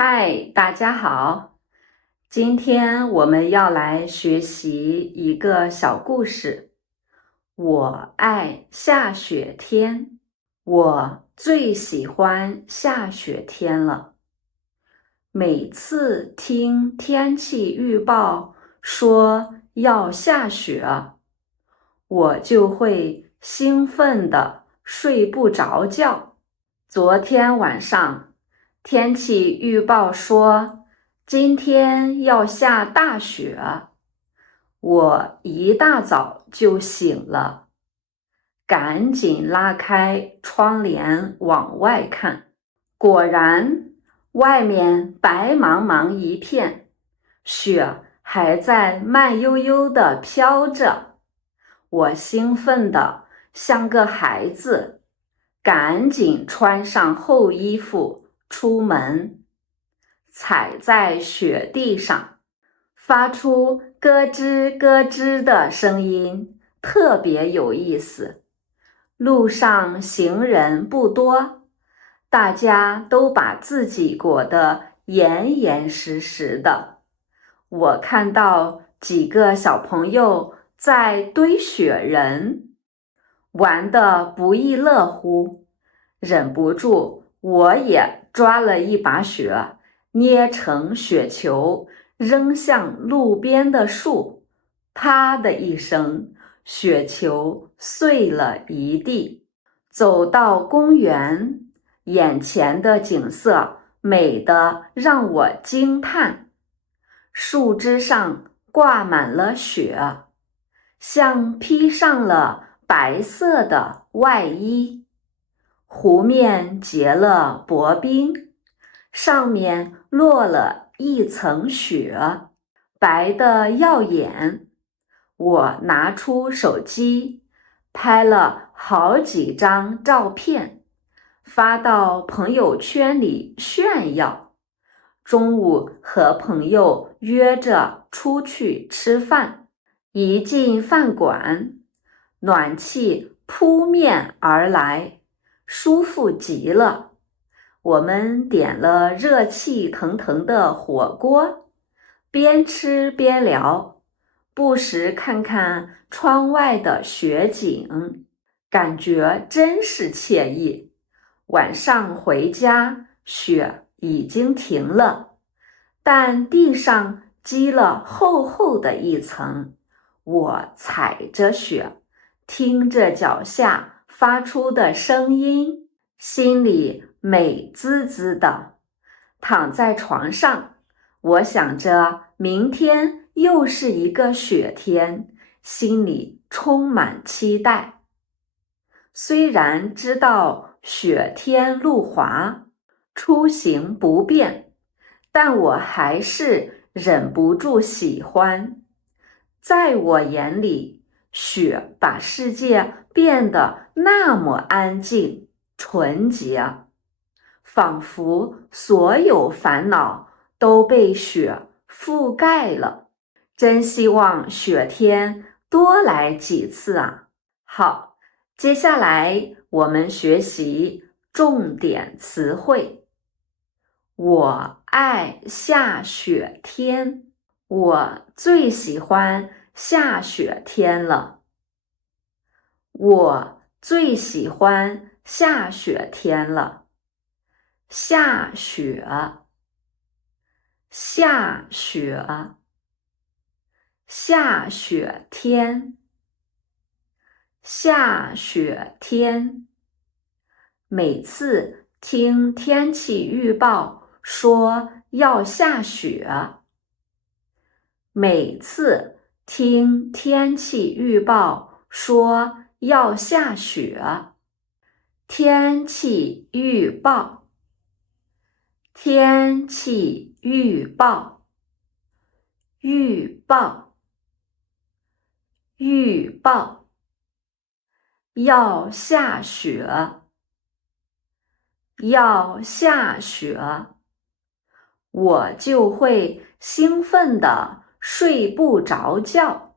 嗨，大家好！今天我们要来学习一个小故事。我爱下雪天，我最喜欢下雪天了。每次听天气预报说要下雪，我就会兴奋的睡不着觉。昨天晚上。天气预报说今天要下大雪，我一大早就醒了，赶紧拉开窗帘往外看，果然外面白茫茫一片，雪还在慢悠悠地飘着。我兴奋的像个孩子，赶紧穿上厚衣服。出门，踩在雪地上，发出咯吱咯吱的声音，特别有意思。路上行人不多，大家都把自己裹得严严实实的。我看到几个小朋友在堆雪人，玩得不亦乐乎，忍不住我也。抓了一把雪，捏成雪球，扔向路边的树，啪的一声，雪球碎了一地。走到公园，眼前的景色美得让我惊叹。树枝上挂满了雪，像披上了白色的外衣。湖面结了薄冰，上面落了一层雪，白的耀眼。我拿出手机，拍了好几张照片，发到朋友圈里炫耀。中午和朋友约着出去吃饭，一进饭馆，暖气扑面而来。舒服极了，我们点了热气腾腾的火锅，边吃边聊，不时看看窗外的雪景，感觉真是惬意。晚上回家，雪已经停了，但地上积了厚厚的一层。我踩着雪，听着脚下。发出的声音，心里美滋滋的。躺在床上，我想着明天又是一个雪天，心里充满期待。虽然知道雪天路滑，出行不便，但我还是忍不住喜欢。在我眼里。雪把世界变得那么安静、纯洁，仿佛所有烦恼都被雪覆盖了。真希望雪天多来几次啊！好，接下来我们学习重点词汇。我爱下雪天，我最喜欢。下雪天了，我最喜欢下雪天了。下雪，下雪，下雪天，下雪天。每次听天气预报说要下雪，每次。听天气预报说要下雪。天气预报，天气预报，预报，预报，要下雪，要下雪，我就会兴奋的。睡不着觉，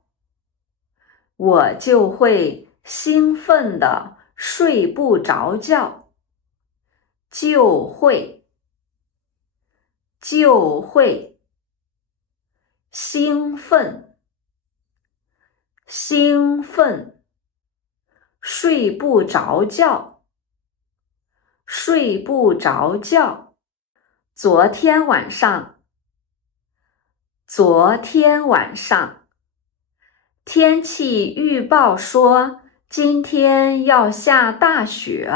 我就会兴奋的睡不着觉，就会，就会。兴奋，兴奋，睡不着觉，睡不着觉。昨天晚上，昨天晚上，天气预报说今天要下大雪。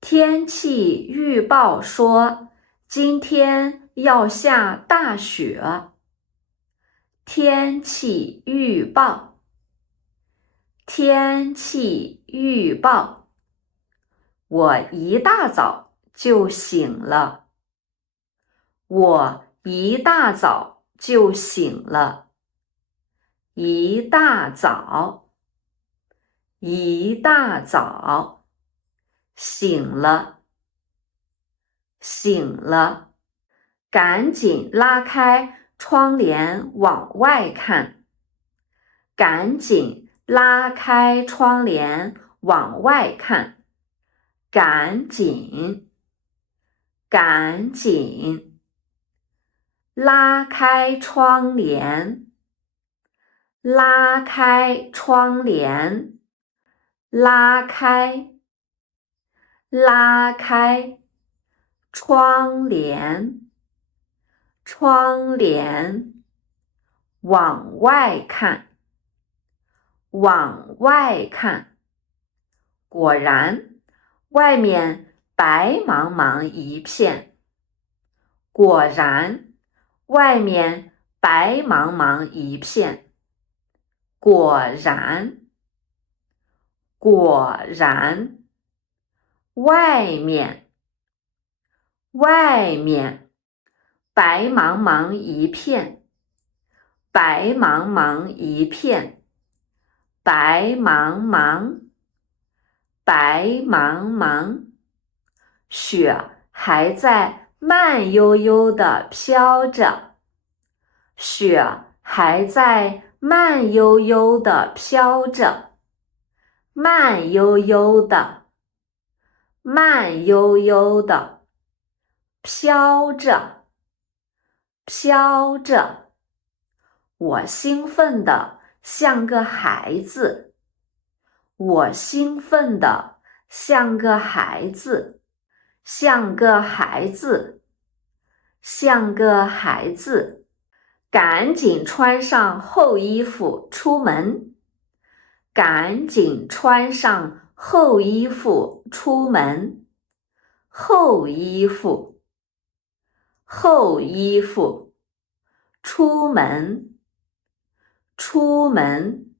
天气预报说今天要下大雪。天气预报，天气预报。我一大早。就醒了，我一大早就醒了，一大早，一大早醒了，醒了，赶紧拉开窗帘往外看，赶紧拉开窗帘往外看，赶紧。赶紧拉开窗帘，拉开窗帘，拉开，拉开窗帘，窗帘，往外看，往外看，果然，外面。白茫茫一片，果然，外面白茫茫一片，果然，果然，外面，外面白茫茫一片，白茫茫一片，白茫茫，白茫茫。雪还在慢悠悠地飘着，雪还在慢悠悠地飘着，慢悠悠的，慢悠悠的飘着，飘着。我兴奋的像个孩子，我兴奋的像个孩子。像个孩子，像个孩子，赶紧穿上厚衣服出门，赶紧穿上厚衣服出门，厚衣服，厚衣服，出门，出门，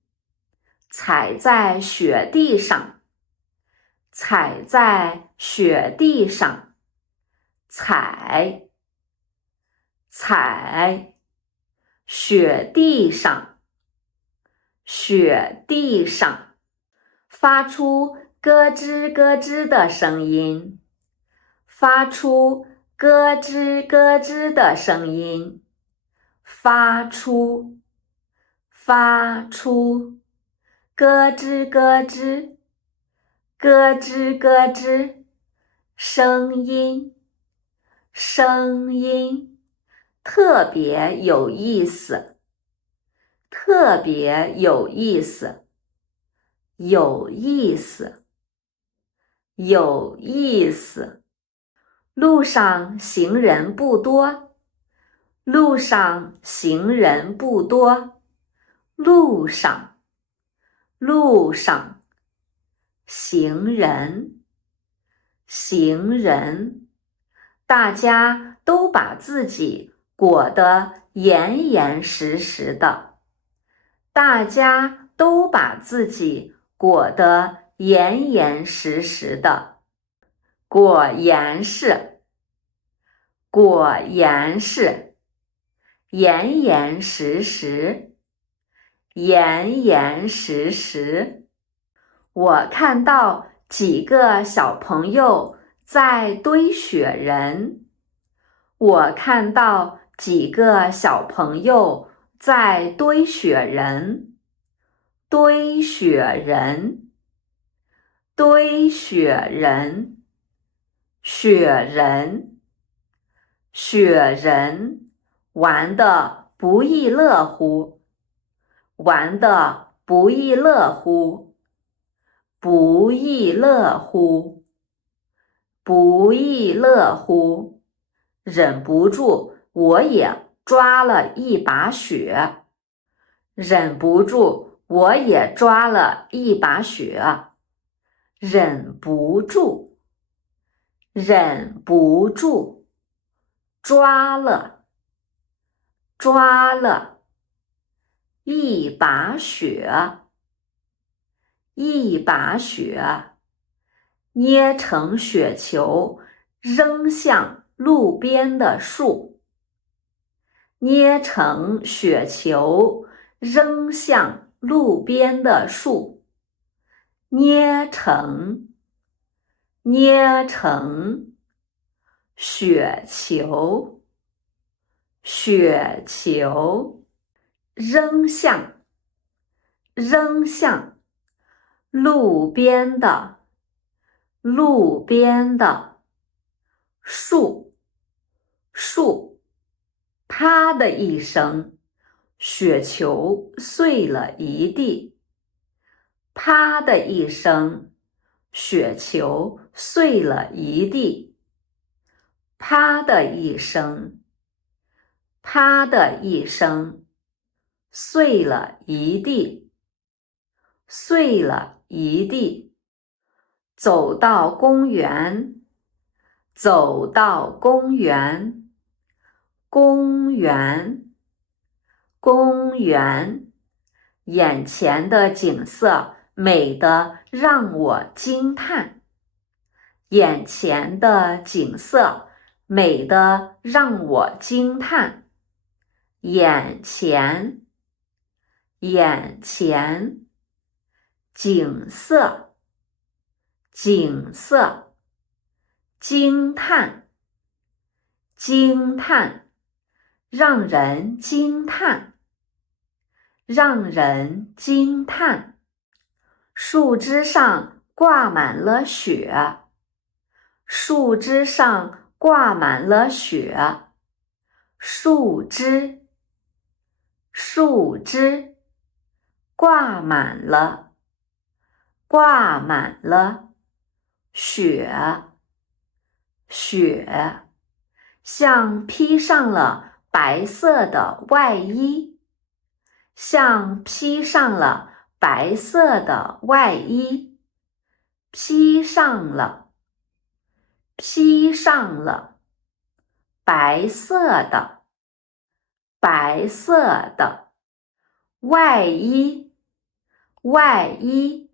踩在雪地上。踩在雪地上，踩，踩，雪地上，雪地上，发出咯吱咯吱的声音，发出咯吱咯吱的声音，发出，发出，咯吱咯吱。咯吱咯吱，声音，声音，特别有意思，特别有意思，有意思，有意思。路上行人不多，路上行人不多，路上，路上。行人，行人，大家都把自己裹得严严实实的。大家都把自己裹得严严实实的。果然是，果然是，严严实实，严严实实。我看到几个小朋友在堆雪人。我看到几个小朋友在堆雪人，堆雪人，堆雪人，雪人，雪人。玩的不亦乐乎，玩的不亦乐乎，不亦乐乎，不亦乐乎，忍不住我也抓了一把雪，忍不住我也抓了一把雪，忍不住。忍不住，抓了，抓了，一把雪，一把雪，捏成雪球，扔向路边的树，捏成雪球，扔向路边的树，捏成。捏成雪球，雪球扔向扔向路边的路边的树树，啪的一声，雪球碎了一地。啪的一声。雪球碎了一地，啪的一声，啪的一声，碎了一地，碎了一地。走到公园，走到公园，公园，公园，眼前的景色。美得让我惊叹，眼前的景色美得让我惊叹，眼前，眼前，景色，景色，惊叹，惊叹，让人惊叹，让人惊叹。树枝上挂满了雪，树枝上挂满了雪，树枝，树枝挂满了，挂满了雪，雪像披上了白色的外衣，像披上了。白色的外衣披上了，披上了白色的白色的外衣，外衣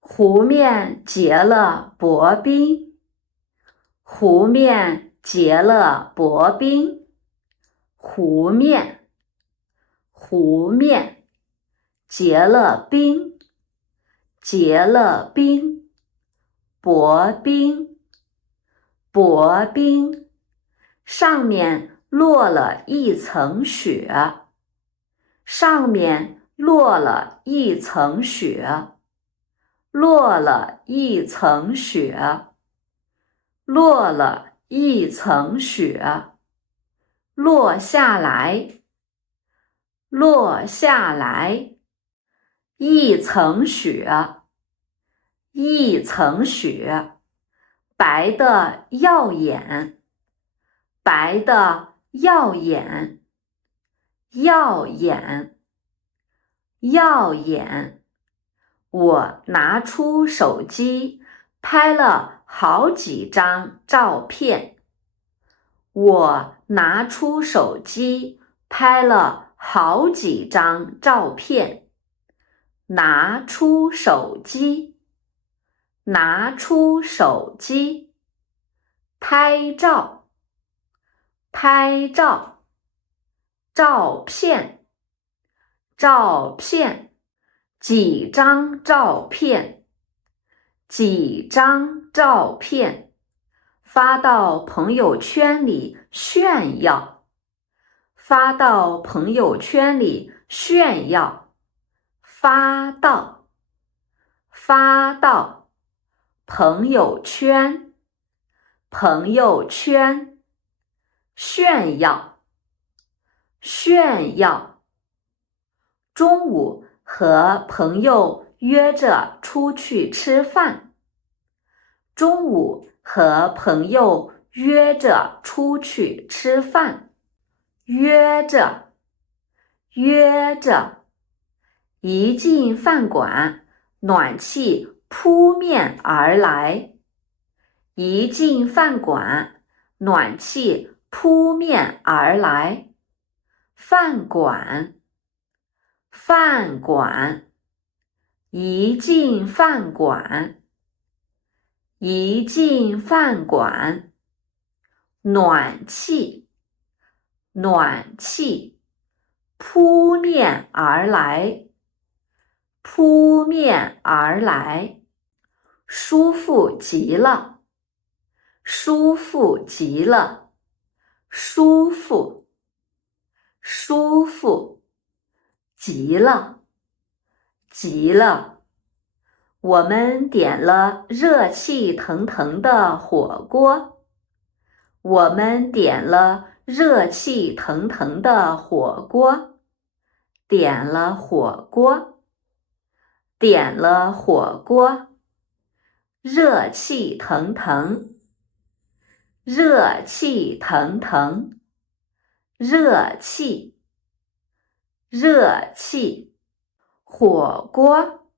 湖面结了薄冰，湖面结了薄冰，湖面，湖面。结了冰，结了冰，薄冰，薄冰，上面落了一层雪，上面落了一层雪，落了一层雪，落了一层雪，落下来，落下来。一层雪，一层雪，白的耀眼，白的耀眼，耀眼，耀眼。我拿出手机拍了好几张照片。我拿出手机拍了好几张照片。拿出手机，拿出手机，拍照，拍照，照片，照片，几张照片，几张照片，发到朋友圈里炫耀，发到朋友圈里炫耀。发到，发到朋友圈，朋友圈，炫耀，炫耀。中午和朋友约着出去吃饭。中午和朋友约着出去吃饭。约着，约着。一进饭馆，暖气扑面而来。一进饭馆，暖气。扑面而来，饭馆，饭馆，一进饭馆，一进饭馆，暖气，暖气，扑面而来，扑面而来，舒服极了，舒服极了。舒服，舒服，极了，极了。我们点了热气腾腾的火锅。我们点了热气腾腾的火锅，点了火锅，点了火锅，热气腾腾。热气腾腾，热气，热气，火锅，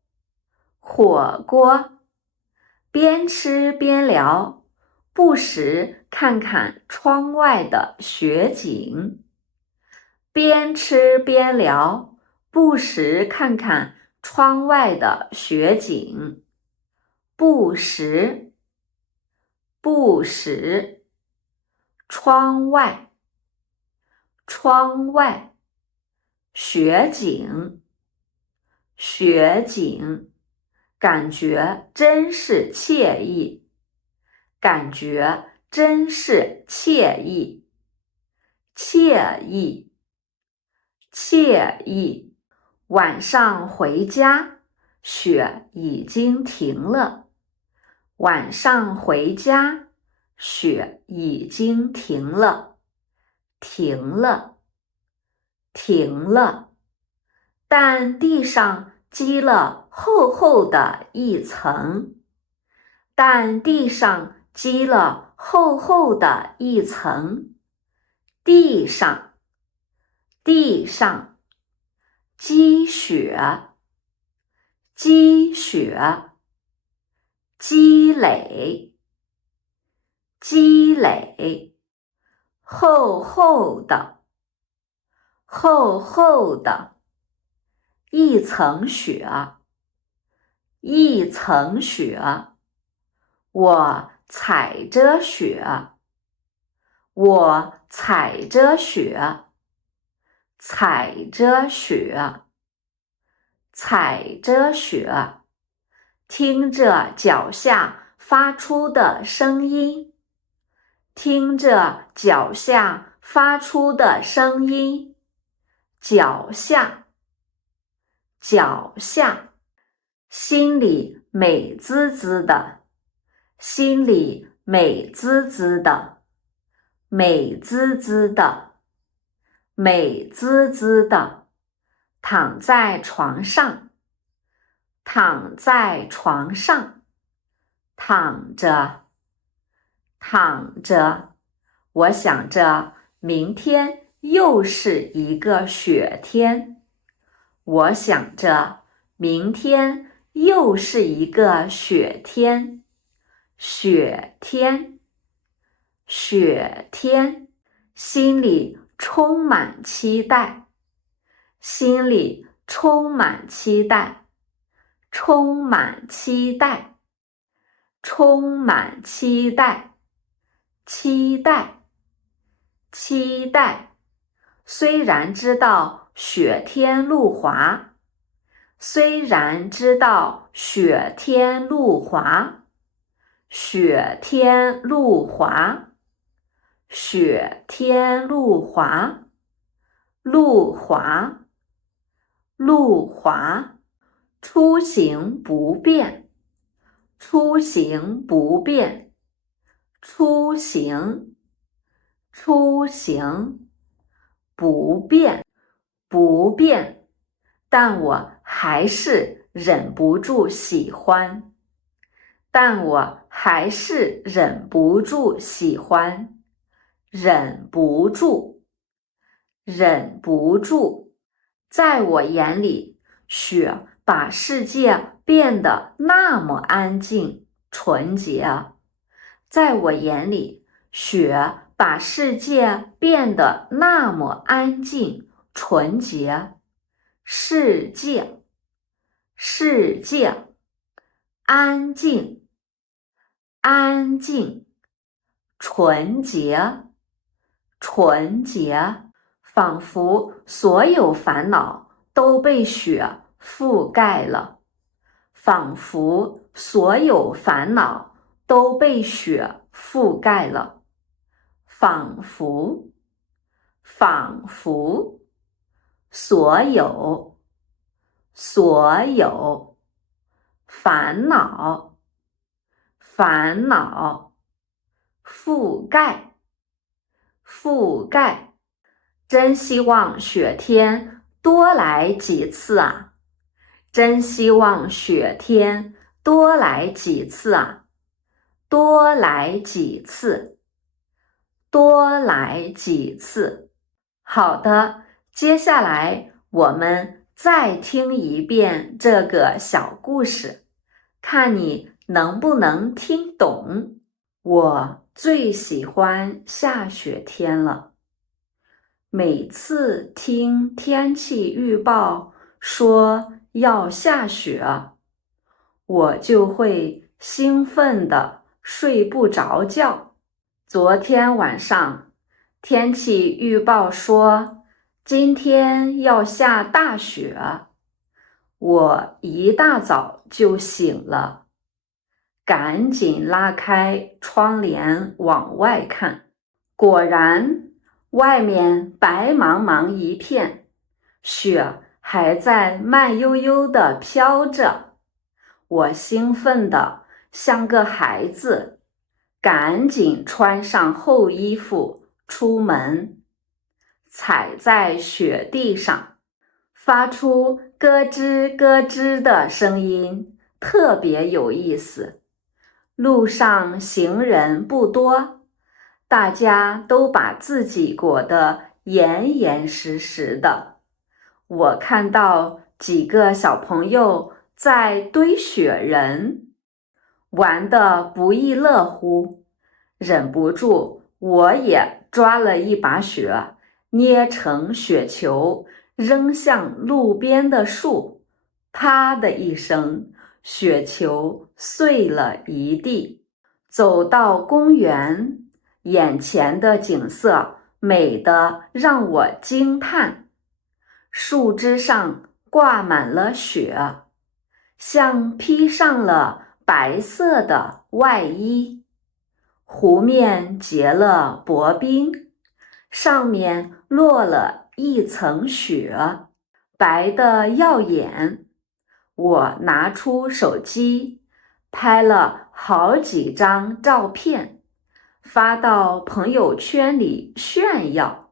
火锅，边吃边聊，不时看看窗外的雪景。边吃边聊，不时看看窗外的雪景。不时，不时。窗外，窗外，雪景，雪景，感觉真是惬意，感觉真是惬意，惬意，惬意。晚上回家，雪已经停了。晚上回家。雪已经停了，停了，停了，但地上积了厚厚的一层，但地上积了厚厚的一层，地上，地上，积雪，积雪，积累。积累，厚厚的，厚厚的，一层雪，一层雪。我踩着雪，我踩着雪，踩着雪，踩着雪，听着脚下发出的声音。听着脚下发出的声音，脚下，脚下，心里美滋滋的，心里美滋滋的，美滋滋的，美滋滋的，躺在床上，躺在床上，躺着。躺着，我想着明天又是一个雪天。我想着明天又是一个雪天，雪天，雪天，心里充满期待，心里充满期待，充满期待，充满期待。期待，期待。虽然知道雪天路滑，虽然知道雪天路滑，雪天路滑，雪天路滑，路滑，路滑。出行不便，出行不便。出行，出行，不便，不便，但我还是忍不住喜欢，但我还是忍不住喜欢，忍不住，忍不住，在我眼里，雪把世界变得那么安静、纯洁，在我眼里，雪。把世界变得那么安静、纯洁，世界，世界，安静，安静，纯洁，纯洁，仿佛所有烦恼都被雪覆盖了，仿佛所有烦恼都被雪覆盖了。仿佛，仿佛，所有，所有，烦恼，烦恼，覆盖，覆盖。真希望雪天多来几次啊！真希望雪天多来几次啊！多来几次。多来几次。好的，接下来我们再听一遍这个小故事，看你能不能听懂。我最喜欢下雪天了。每次听天气预报说要下雪，我就会兴奋的睡不着觉。昨天晚上，天气预报说今天要下大雪，我一大早就醒了，赶紧拉开窗帘往外看，果然外面白茫茫一片，雪还在慢悠悠地飘着，我兴奋的像个孩子。赶紧穿上厚衣服出门，踩在雪地上，发出咯吱咯吱的声音，特别有意思。路上行人不多，大家都把自己裹得严严实实的。我看到几个小朋友在堆雪人。玩得不亦乐乎，忍不住，我也抓了一把雪，捏成雪球，扔向路边的树。啪的一声，雪球碎了一地。走到公园，眼前的景色美得让我惊叹。树枝上挂满了雪，像披上了。白色的外衣，湖面结了薄冰，上面落了一层雪，白的耀眼。我拿出手机，拍了好几张照片，发到朋友圈里炫耀。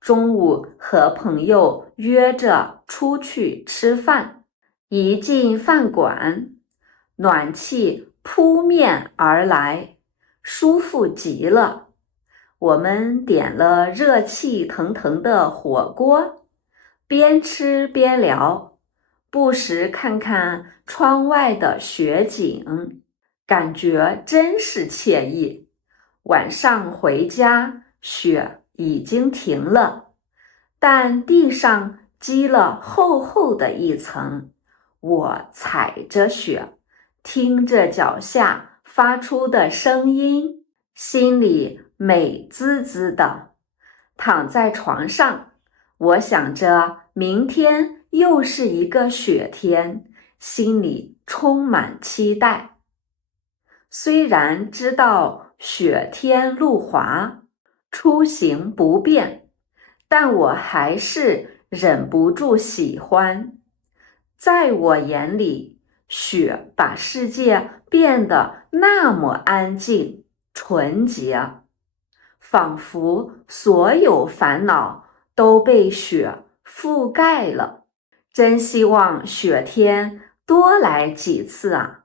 中午和朋友约着出去吃饭，一进饭馆。暖气扑面而来，舒服极了。我们点了热气腾腾的火锅，边吃边聊，不时看看窗外的雪景，感觉真是惬意。晚上回家，雪已经停了，但地上积了厚厚的一层。我踩着雪。听着脚下发出的声音，心里美滋滋的。躺在床上，我想着明天又是一个雪天，心里充满期待。虽然知道雪天路滑，出行不便，但我还是忍不住喜欢。在我眼里。雪把世界变得那么安静、纯洁，仿佛所有烦恼都被雪覆盖了。真希望雪天多来几次啊！